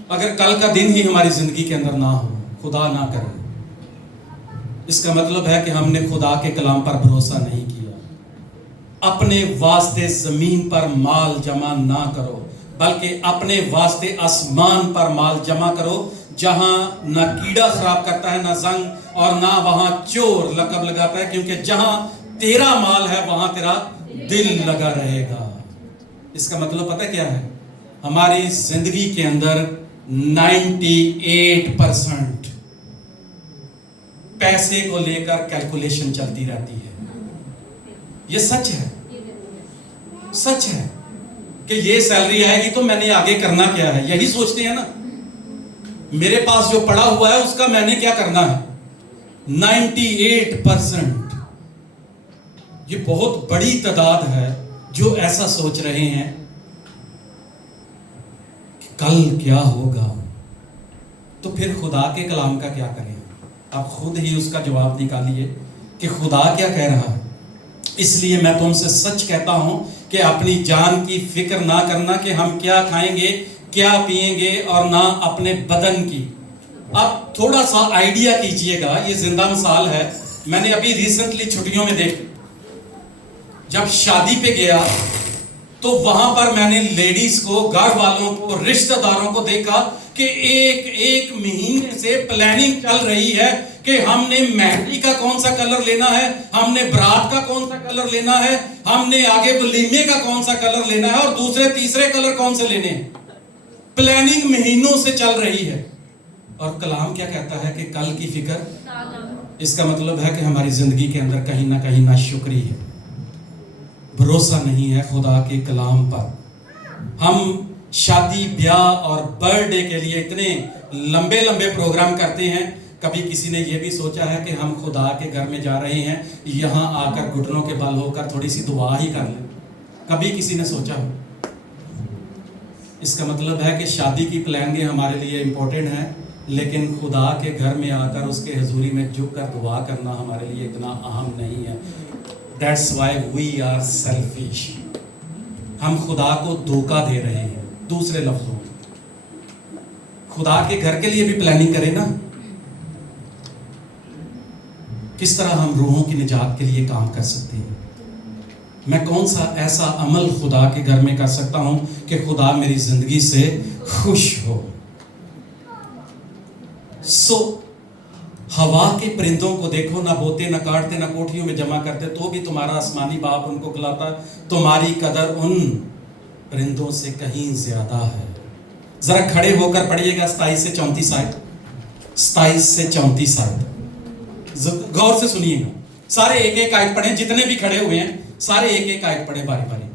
اگر کل کا دن ہی ہماری زندگی کے اندر نہ ہو، خدا نہ کرے، اس کا مطلب ہے کہ ہم نے خدا کے کلام پر بھروسہ نہیں کیا. اپنے واسطے زمین پر مال جمع نہ کرو بلکہ اپنے واسطے آسمان پر مال جمع کرو جہاں نہ کیڑا خراب کرتا ہے، نہ زنگ، اور نہ وہاں چور لقب لگاتا ہے، کیونکہ جہاں تیرا مال ہے وہاں تیرا دل لگا رہے گا. اس کا مطلب پتہ کیا ہے؟ ہماری زندگی کے اندر 98% پیسے کو لے کر کیلکولیشن چلتی رہتی ہے. یہ سچ ہے، سچ ہے کہ یہ سیلری آئے گی تو میں نے آگے کرنا کیا ہے. یہی سوچتے ہیں نا، میرے پاس جو پڑا ہوا ہے اس کا میں نے کیا کرنا ہے. 98% یہ بہت بڑی تعداد ہے جو ایسا سوچ رہے ہیں کہ کل کیا ہوگا. تو پھر خدا کے کلام کا کیا کریں؟ آپ خود ہی اس کا جواب نکالیے کہ خدا کیا کہہ رہا ہے. اس لیے میں تم سے سچ کہتا ہوں کہ اپنی جان کی فکر نہ کرنا کہ ہم کیا کھائیں گے، کیا پئیں گے، اور نہ اپنے بدن کی. آپ تھوڑا سا آئیڈیا کیجئے گا، یہ زندہ مثال ہے. میں نے ابھی ریسنٹلی چھٹیوں میں دیکھ، جب شادی پہ گیا تو وہاں پر میں نے لیڈیز کو، گھر والوں کو، رشتہ داروں کو دیکھا کہ ایک مہینے سے پلاننگ چل رہی ہے کہ ہم نے مہندی کا کون سا کلر لینا ہے، ہم نے برات کا کون سا کلر لینا ہے، ہم نے آگے ولیمے کا کون سا کلر لینا ہے، اور دوسرے تیسرے کلر کون سے لینے ہیں. پلاننگ مہینوں سے چل رہی ہے. اور کلام کیا کہتا ہے کہ کل کی فکر. اس کا مطلب ہے کہ ہماری زندگی کے اندر کہیں نہ کہیں ناشکری ہے، بھروسہ نہیں ہے خدا کے کلام پر. ہم شادی، بیاہ اور برتھ ڈے کے لیے اتنے لمبے پروگرام کرتے ہیں. کبھی کسی نے یہ بھی سوچا ہے کہ ہم خدا کے گھر میں جا رہے ہیں, یہاں آ کر گھٹنوں کے بل ہو کر تھوڑی سی دعا ہی کر لیں؟ کبھی کسی نے سوچا ہو؟ اس کا مطلب ہے کہ شادی کی پلاننگیں ہمارے لیے امپورٹنٹ ہیں, لیکن خدا کے گھر میں آ کر اس کے حضوری میں جھک کر دعا کرنا ہمارے لیے اتنا اہم نہیں ہے. That's why we are selfish. ہم خدا کو دھوکہ دے رہے ہیں. دوسرے لفظوں میں خدا کے گھر کے لیے بھی پلاننگ کریں نا, کس طرح ہم روحوں کی نجات کے لیے کام کر سکتے ہیں. میں کون سا ایسا عمل خدا کے گھر میں کر سکتا ہوں کہ خدا میری زندگی سے خوش ہو. ہوا کے پرندوں کو دیکھو, نہ بوتے نہ کاٹتے نہ کوٹھیوں میں جمع کرتے, تو بھی تمہارا آسمانی باپ ان کو کھلاتا. تمہاری قدر ان پرندوں سے کہیں زیادہ ہے. ذرا کھڑے ہو کر پڑھیے گا 27 سے 34 آیت, 27 سے 34 آیت. غور سے سنیے گا, سارے ایک ایک آیت پڑھیں, جتنے بھی کھڑے ہوئے ہیں سارے ایک ایک آیت پڑھیں باری باری.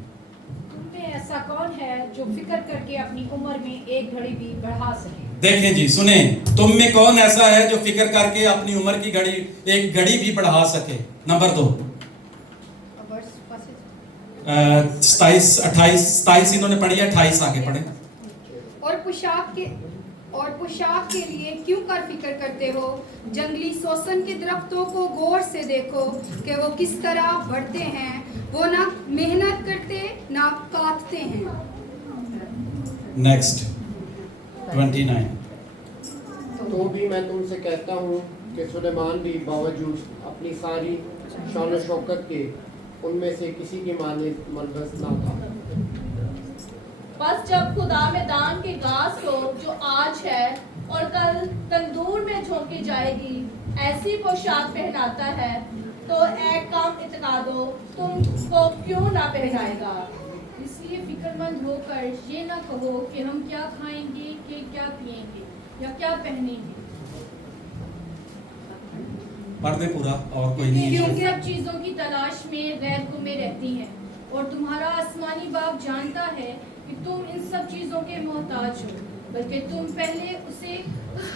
تم میں ایسا کون ہے جو فکر کر کے اپنی عمر میں ایک گھڑی بھی بڑھا سکے؟ دیکھیں جی, سنیں, تم میں کون ایسا ہے جو فکر کر کے اپنی عمر کی ایک گھڑی بھی بڑھا سکے. نمبر 2 27 انہوں نے پڑھی ہے, 28 آگے پڑھیں. اور پوشاک کے لیے کیوں کر فکر کرتے ہو؟ جنگلی سوسن کے درختوں کو غور سے دیکھو کہ وہ کس طرح بڑھتے ہیں. وہ نہ محنت کرتے نہ کاٹتے ہیں. نیکسٹ 29. تو بھی میں تم سے کہتا ہوں کہ سلیمان بھی باوجود اپنی ساری شان و شوکت کے ان میں سے کسی کی مانند ملبس نہ تھا. بس جب خدا میدان کے گھاس کو جو آج ہے اور کل تندور میں جھونکی جائے گی ایسی پوشاک پہناتا ہے, تو اے کم اعتقادو تم کو کیوں نہ پہنائے گا. اس لیے فکر مند ہو کر یہ نہ کہو کہ ہم کیا کھائیں گے, کہ کیا پئیں گے یا کیا پہنیں گے. پڑھ دے پورا, اور کوئی نہیں. کیوں سب چیزوں کی تلاش میں غیر تمہیں رہتی ہیں, اور تمہارا آسمانی باپ جانتا ہے کہ تم ان سب چیزوں کے محتاج ہو. بلکہ تم پہلے اس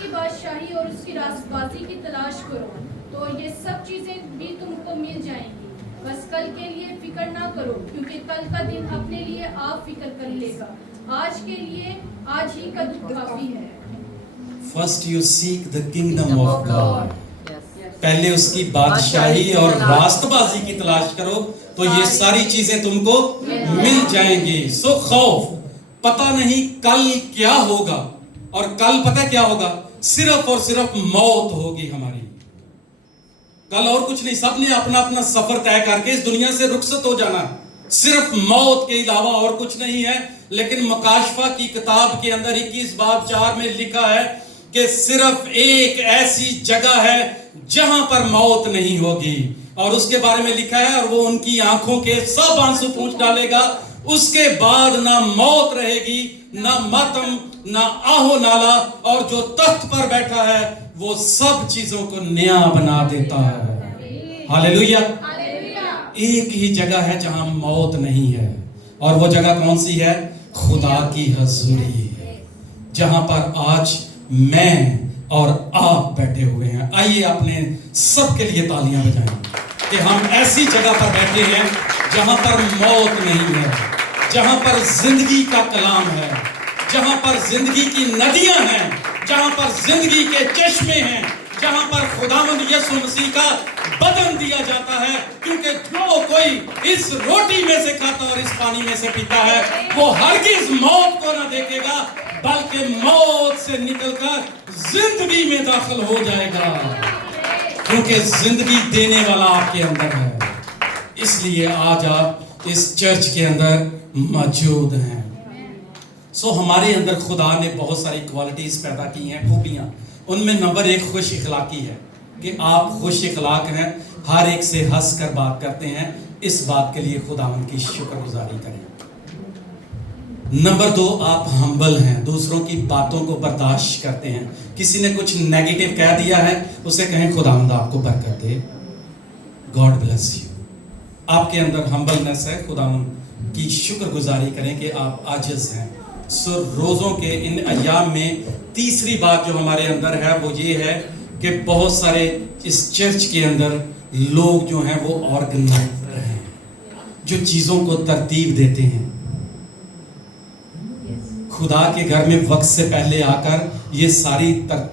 کی بادشاہی اور اس کی راست بازی کی تلاش کرو, تو یہ سب چیزیں بھی تم کو مل جائیں گی. بس کل کے لیے فکر نہ کرو, کیونکہ کل کا دن اپنے لیے آپ فکر کر لے گا. آج کے لیے آج ہی کا دکھ کافی ہے. First you seek the kingdom of God. پہلے اس کی بادشاہی اور راست بازی کی تلاش کرو, تو یہ ساری چیزیں تم کو مل جائیں گی. سو خوف, پتہ نہیں کل کیا ہوگا, اور کل پتہ کیا ہوگا, صرف اور صرف موت ہوگی ہماری. کل اور کچھ نہیں. سب نے اپنا اپنا سفر طے کر کے اس دنیا سے رخصت ہو جانا, صرف موت کے علاوہ اور کچھ نہیں ہے. لیکن مکاشفہ کی کتاب کے اندر 21:4 میں لکھا ہے کہ صرف ایک ایسی جگہ ہے جہاں پر موت نہیں ہوگی, اور اس کے بارے میں لکھا ہے, اور وہ ان کی آنکھوں کے سب آنسو پوچھ ڈالے گا. اس کے بعد نہ موت رہے گی, نہ ماتم, نہ آہو نالا, اور جو تخت پر بیٹھا ہے وہ سب چیزوں کو نیا بنا دیتا ہے. ہاللیلویا. ایک ہی جگہ ہے جہاں موت نہیں ہے, اور وہ جگہ کون سی ہے؟ خدا کی حضوری, جہاں پر آج میں اور آپ بیٹھے ہوئے ہیں. آئیے اپنے سب کے لیے تالیاں بجائیں کہ ہم ایسی جگہ پر بیٹھے ہیں جہاں پر موت نہیں ہے, جہاں پر زندگی کا کلام ہے, جہاں پر زندگی کی ندیاں ہیں, جہاں پر زندگی کے چشمے ہیں, جہاں پر خداوند یسوع مسیح کا بدن دیا جاتا ہے. کیونکہ جو کوئی اس روٹی میں سے کھاتا اور اس پانی میں سے پیتا ہے وہ ہرگز موت کو نہ دیکھے گا, بلکہ موت سے نکل کر زندگی میں داخل ہو جائے گا, کیونکہ زندگی دینے والا آپ کے اندر ہے. اس لیے آج آپ اس چرچ کے اندر موجود ہیں. ہمارے اندر خدا نے بہت ساری کوالٹیز پیدا کی ہیں, خوبیاں. ان میں نمبر 1 خوش اخلاقی ہے, کہ آپ خوش اخلاق ہیں, ہر ایک سے ہنس کر بات کرتے ہیں. اس بات کے لیے خدا ان کی شکر گزاری کریں. نمبر 2, آپ ہمبل ہیں, دوسروں کی باتوں کو برداشت کرتے ہیں. کسی نے کچھ نیگیٹو کہہ دیا ہے, اسے کہیں خداوند آپ کو برکت دے, گاڈ بلیس یو. آپ کے اندر ہمبلنس ہے, خداوند کی شکر گزاری کریں کہ آپ عاجز ہیں. روزوں کے ان ایام میں تیسری بات جو ہمارے اندر ہے وہ یہ ہے کہ بہت سارے اس چرچ کے اندر لوگ جو ہیں وہ آرگنائزر ہیں، جو چیزوں کو ترتیب دیتے ہیں. خدا کے گھر میں وقت سے پہلے آ کر یہ ساری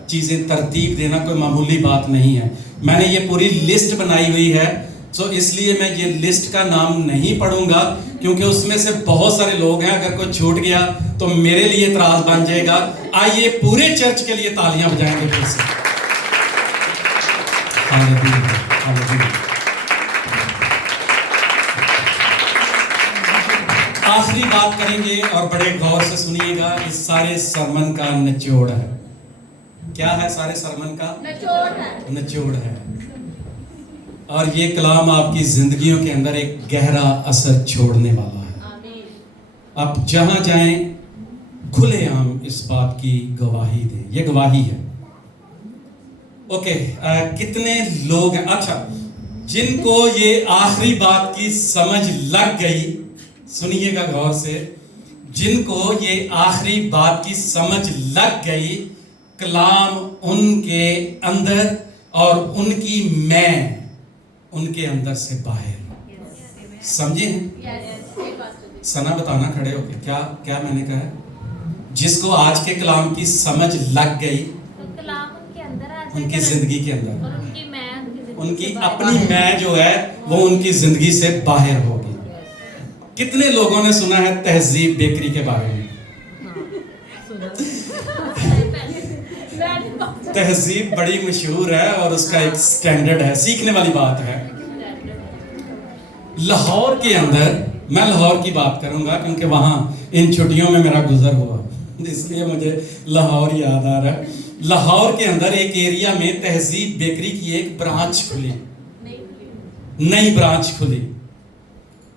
چیزیں ترتیب دینا کوئی معمولی بات نہیں ہے. میں نے یہ پوری لسٹ بنائی ہوئی ہے، سو اس لیے میں یہ لسٹ کا نام نہیں پڑھوں گا کیونکہ اس میں سے بہت سارے لوگ ہیں، اگر کوئی چھوٹ گیا تو میرے لیے اعتراض بن جائے گا. آئیے پورے چرچ کے لیے تالیاں بجائیں گے پھر سے. ہاللیلویا، ہاللیلویا. آخری بات کریں گے اور بڑے غور سے سنیے گا. اس سارے سرمن کا نچوڑ ہے. کیا ہے سارے سرمن کا نچوڑ ہے. اور یہ کلام آپ کی زندگیوں کے اندر ایک گہرا اثر چھوڑنے والا ہے. آپ جہاں جائیں کھلے عام اس بات کی گواہی دیں. یہ گواہی ہے. اوکے، کتنے لوگ ہیں اچھا جن کو یہ آخری بات کی سمجھ لگ گئی؟ سنیے گا غور سے. جن کو یہ آخری بات کی سمجھ لگ گئی، کلام ان کے اندر اور ان کی میں ان کے اندر سے باہر. سمجھے ہیں؟ سنا بتانا کھڑے ہو کے کیا میں نے کہا ہے؟ جس کو آج کے کلام کی سمجھ لگ گئی، ان کی زندگی کے اندر ان کی اپنی میں جو ہے وہ ان کی زندگی سے باہر ہوگی. کتنے لوگوں نے سنا ہے تہذیب بیکری کے بارے میں؟ تہذیب بڑی مشہور ہے اور اس کا ایک سٹینڈرڈ ہے، سیکھنے والی بات ہے. لاہور کے اندر، میں لاہور کی بات کروں گا کیونکہ وہاں ان چھٹیوں میں میرا گزر ہوا، اس لیے مجھے لاہور یاد آ رہا ہے. لاہور کے اندر ایک ایریا میں تہذیب بیکری کی ایک برانچ کھلی، نئی برانچ کھلی.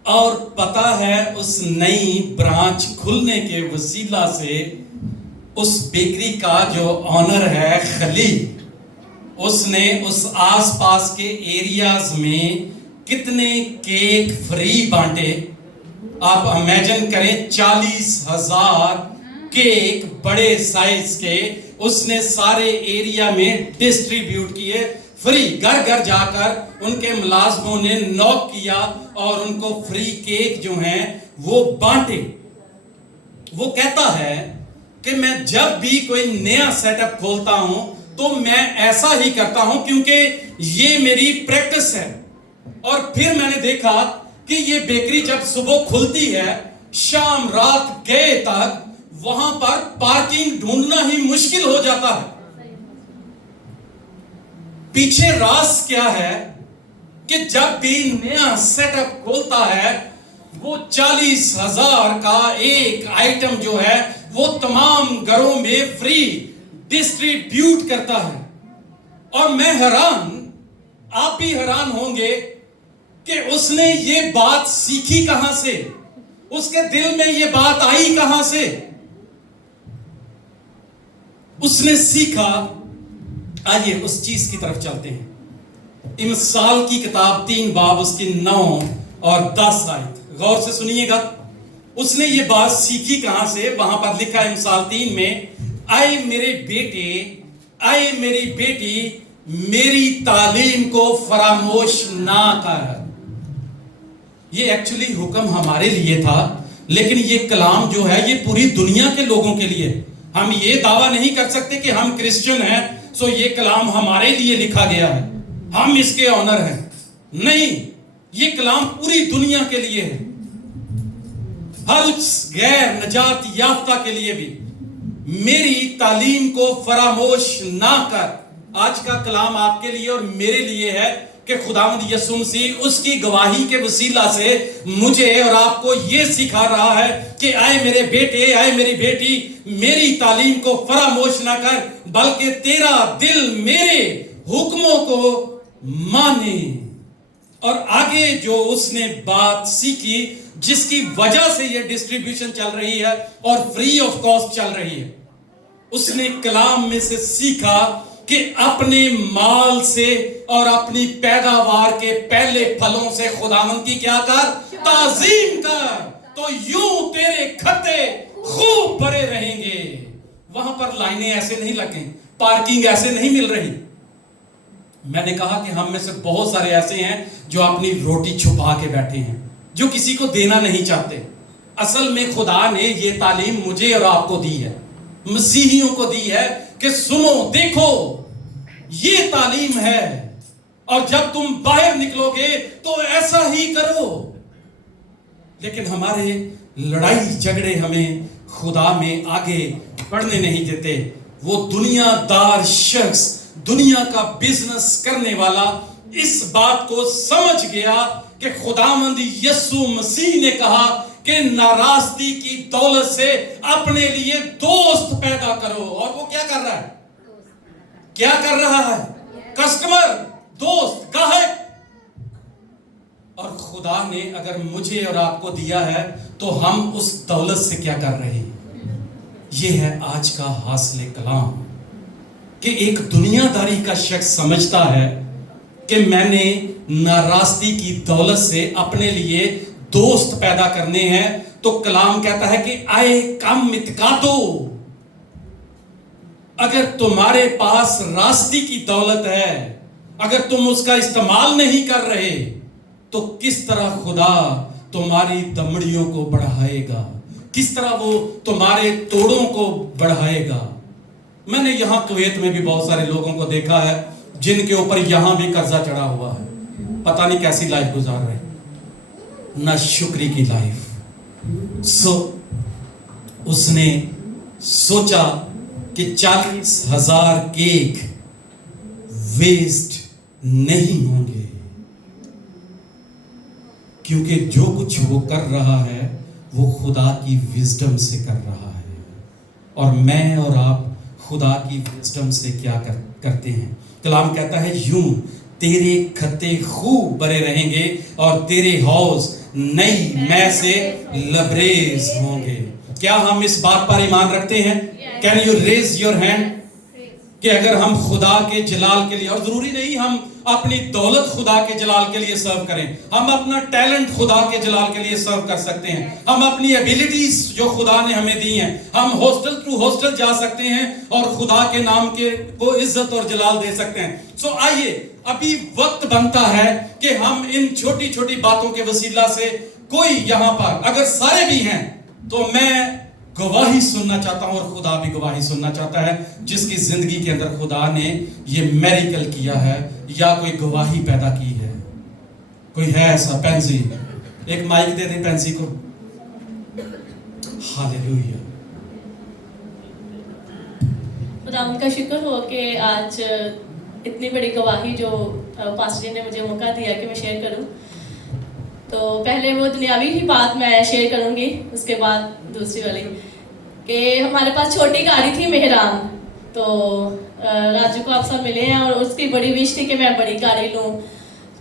اور پتہ ہے اس نئی برانچ کھلنے کے وسیلہ سے اس بیکری کا جو آنر ہے خلیل، اس نے اس آس پاس کے ایریاز میں کتنے کیک فری بانٹے. آپ امیجن کریں 40,000 کیک بڑے سائز کے اس نے سارے ایریا میں ڈسٹریبیوٹ کیے فری. گھر گھر جا کر ان کے ملازموں نے نوک کیا اور ان کو فری کیک جو ہیں وہ بانٹے. وہ کہتا ہے کہ میں جب بھی کوئی نیا سیٹ اپ کھولتا ہوں تو میں ایسا ہی کرتا ہوں کیونکہ یہ میری پریکٹس ہے. اور پھر میں نے دیکھا کہ یہ بیکری جب صبح کھلتی ہے شام رات گئے تک وہاں پر پارکنگ ڈھونڈنا ہی مشکل ہو جاتا ہے. پیچھے راز کیا ہے کہ جب بھی نیا سیٹ اپ کھولتا ہے وہ 40,000 کا ایک آئٹم جو ہے وہ تمام گھروں میں فری ڈسٹریبیوٹ کرتا ہے. اور میں حیران، آپ بھی حیران ہوں گے کہ اس نے یہ بات سیکھی کہاں سے، اس کے دل میں یہ بات آئی کہاں سے. اس نے سیکھا. آئیے اس چیز کی طرف چلتے ہیں. امثال کی کتاب 3 باب اس کی 9 اور 10 آیت غور سے سنیے گا. اس نے یہ بات سیکھی کہاں سے؟ وہاں پر لکھا ہے امثال 3 میں، اے میرے بیٹے، اے میری بیٹی، میری تعلیم کو فراموش نہ کر. یہ ایکچولی حکم ہمارے لیے تھا، لیکن یہ کلام جو ہے یہ پوری دنیا کے لوگوں کے لیے. ہم یہ دعویٰ نہیں کر سکتے کہ ہم کرسچن ہیں سو یہ کلام ہمارے لیے لکھا گیا ہے، ہم اس کے آنر ہیں. نہیں، یہ کلام پوری دنیا کے لیے ہے، ہر اس غیر نجات یافتہ کے لیے بھی. میری تعلیم کو فراموش نہ کر. آج کا کلام آپ کے لیے اور میرے لیے ہے کہ خداوند یسوع مسیح اس کی گواہی کے وسیلہ سے مجھے اور آپ کو یہ سکھا رہا ہے کہ اے میرے بیٹے، اے میری بیٹی، میری تعلیم کو فراموش نہ کر، بلکہ تیرا دل میرے حکموں کو مانے. اور آگے جو اس نے بات سیکھی جس کی وجہ سے یہ ڈسٹریبیوشن چل رہی ہے اور فری آف کاسٹ چل رہی ہے، اس نے کلام میں سے سیکھا کہ اپنے مال سے اور اپنی پیداوار کے پہلے پھلوں سے خداوند کی کیا کر؟ تعظیم کر، تو یوں تیرے کھتے خوب بڑے رہیں گے. وہاں پر لائنیں ایسے نہیں لگیں، پارکنگ ایسے نہیں مل رہی. میں نے کہا کہ ہم میں سے بہت سارے ایسے ہیں جو اپنی روٹی چھپا کے بیٹھے ہیں, جو کسی کو دینا نہیں چاہتے. اصل میں خدا نے یہ تعلیم مجھے اور آپ کو دی ہے, مسیحیوں کو دی ہے کہ سنو, دیکھو, یہ تعلیم ہے, اور جب تم باہر نکلو گے تو ایسا ہی کرو. لیکن ہمارے لڑائی جھگڑے ہمیں خدا میں آگے بڑھنے نہیں دیتے. وہ دنیا دار شخص, دنیا کا بزنس کرنے والا اس بات کو سمجھ گیا کہ خداوند یسوع مسیح نے کہا کہ ناراستی کی دولت سے اپنے لیے دوست پیدا کرو. اور وہ کیا کر رہا ہے؟ کیا کر رہا ہے؟ کسٹمر, دوست, گاہک. اور خدا نے اگر مجھے اور آپ کو دیا ہے تو ہم اس دولت سے کیا کر رہے ہیں؟ یہ ہے آج کا حاصل کلام, کہ ایک دنیا داری کا شخص سمجھتا ہے کہ میں نے ناراستی کی دولت سے اپنے لیے دوست پیدا کرنے ہیں. تو کلام کہتا ہے کہ آئے کم متکاتو, اگر تمہارے پاس راستی کی دولت ہے, اگر تم اس کا استعمال نہیں کر رہے, تو کس طرح خدا تمہاری دمڑیوں کو بڑھائے گا, کس طرح وہ تمہارے توڑوں کو بڑھائے گا. میں نے یہاں کویت میں بھی بہت سارے لوگوں کو دیکھا ہے جن کے اوپر یہاں بھی قرضہ چڑھا ہوا ہے, پتہ نہیں کیسی لائف گزار رہے, نہ شکری کی لائف. اس نے سوچا کہ 40,000 کیک ویسٹ نہیں ہوں گے, کیونکہ جو کچھ وہ کر رہا ہے وہ خدا کی وزڈم سے کر رہا ہے. اور میں اور آپ خدا کی وزڈم سے کیا کرتے ہیں؟ کلام کہتا ہے یوں تیرے کھتے خوب بھرے رہیں گے اور تیرے حوض نئی میں سے لبریز ہوں گے. کیا ہم اس بات پر ایمان رکھتے ہیں؟ Can you raise your hand کہ اگر ہم خدا کے جلال کے لیے, اور ضروری نہیں ہم اپنی دولت خدا کے جلال کے لیے سرو کریں, ہم اپنا ٹیلنٹ خدا کے جلال کے لیے سرو کر سکتے ہیں, ہم اپنی ایبیلٹیز جو خدا نے ہمیں دی ہیں, ہم ہاسٹل ٹو ہاسٹل جا سکتے ہیں اور خدا کے نام کے کو عزت اور جلال دے سکتے ہیں. سو آئیے, ابھی وقت بنتا ہے کہ ہم ان چھوٹی چھوٹی باتوں کے وسیلہ سے, کوئی یہاں پر اگر سارے بھی ہیں تو میں گواہی سننا چاہتا ہوں, اور خدا بھی گواہی سننا چاہتا ہے, جس کی زندگی کے اندر خدا نے یہ میریکل کیا ہے یا کوئی گواہی پیدا کی ہے. کوئی ہے ایسا؟ پینسی, ایک مائک دے دیں پینسی کو. ہاللیلویا. خدا ان کا شکر ہو کہ آج اتنی بڑی گواہی جو پاسٹر جی نے مجھے موقع دیا کہ میں شیئر کروں. تو پہلے وہ دنیاوی ہی بات میں شیئر کروں گی, اس کے بعد دوسری والی, کہ ہمارے پاس چھوٹی گاڑی تھی مہران, تو راجو کو آپ سب ملے ہیں اور اس کی بڑی وش تھی کہ میں بڑی گاڑی لوں.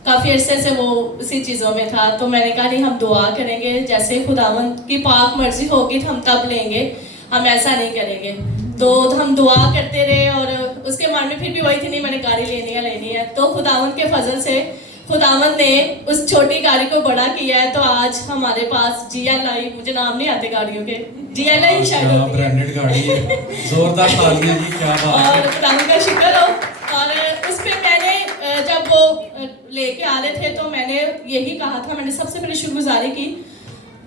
کافی عرصے سے وہ اسی چیزوں میں تھا, تو میں نے کہا نہیں ہم دعا کریں گے, جیسے خداوند کی پاک مرضی ہوگی تو ہم تب لیں گے, ہم ایسا نہیں کریں گے. تو ہم دعا کرتے رہے اور اس کے من میں پھر بھی وہی تھی نہیں میں نے گاڑی لینی ہے. تو خداوند کے فضل سے خداوند نے اس چھوٹی گاڑی کو بڑا کیا ہے. تو آج ہمارے پاس جی ایل آئی, مجھے نام نہیں آتے گاڑیوں کے, جی ایل آئی شاید ہوتی ہے, برانڈڈ گاڑی ہے, زوردار تالیاں جی, کیا بات ہے. اور خداوند کا شکر ہو. اور اس پہ میں نے جب وہ لے کے آ رہے تھے تو میں نے یہی کہا تھا, میں نے سب سے پہلے شکر گزاری کی.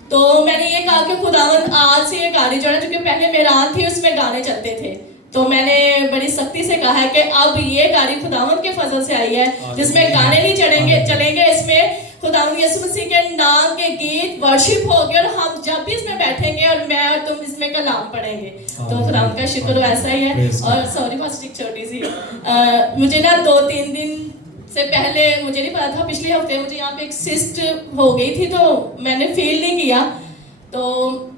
تو میں نے یہ کہا کہ خداوند آج سے یہ گاڑی جو ہے, جو کہ پہلے میران تھی اس میں گانے چلتے تھے, تو میں نے بڑی سختی سے کہا ہے کہ اب یہ گاڑی خداوند کے فضل سے آئی ہے جس میں گانے نہیں چلیں گے, اس میں خداوند یسوع مسیح کے نام کے گیت ورشپ ہوگی, اور ہم جب بھی اس میں بیٹھیں گے اور میں اور تم اس میں کلام پڑھیں گے. تو خداوند کا شکر ویسا ہی ہے. اور سوری فاسٹ چھوٹی سی, مجھے نا 2-3 دن سے پہلے مجھے نہیں پتا تھا, پچھلے ہفتے مجھے یہاں پہ ایک سسٹ ہو گئی تھی, تو میں نے فیل نہیں کیا. تو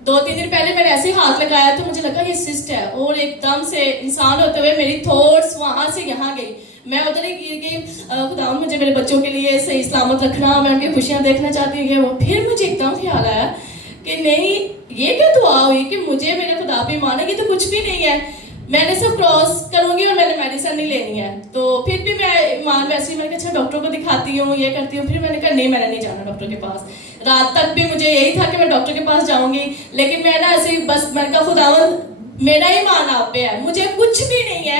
2-3 دن پہلے میں نے ایسے ہاتھ لگایا تو مجھے لگا یہ سسٹ ہے, اور ایک دم سے انسان ہوتے ہوئے میری تھوٹس وہاں سے یہاں گئی. میں ادھر ہی گر گئی, خدا مجھے میرے بچوں کے لیے صحیح سلامت رکھنا, میں ان کی خوشیاں دیکھنا چاہتی ہوں. وہ پھر مجھے ایک دم خیال آیا کہ نہیں یہ کیا دعا ہوئی کہ مجھے میرے خدا پہ مانے گی, تو کچھ بھی نہیں ہے, میں نے سب کراس کروں گی اور میں نے میڈیسن نہیں لینی ہے. تو پھر بھی میں ایمان ویسے ہی میں نے کہا اچھا ڈاکٹر کو دکھاتی ہوں, یہ کرتی ہوں. پھر میں نے کہا نہیں میں نے نہیں جانا ڈاکٹر کے پاس. رات تک بھی مجھے یہی تھا کہ میں ڈاکٹر کے پاس جاؤں گی, لیکن میں نا ایسے بس میں نے کہا خداوند میرا ایمان آپ پہ ہے, مجھے کچھ بھی نہیں ہے,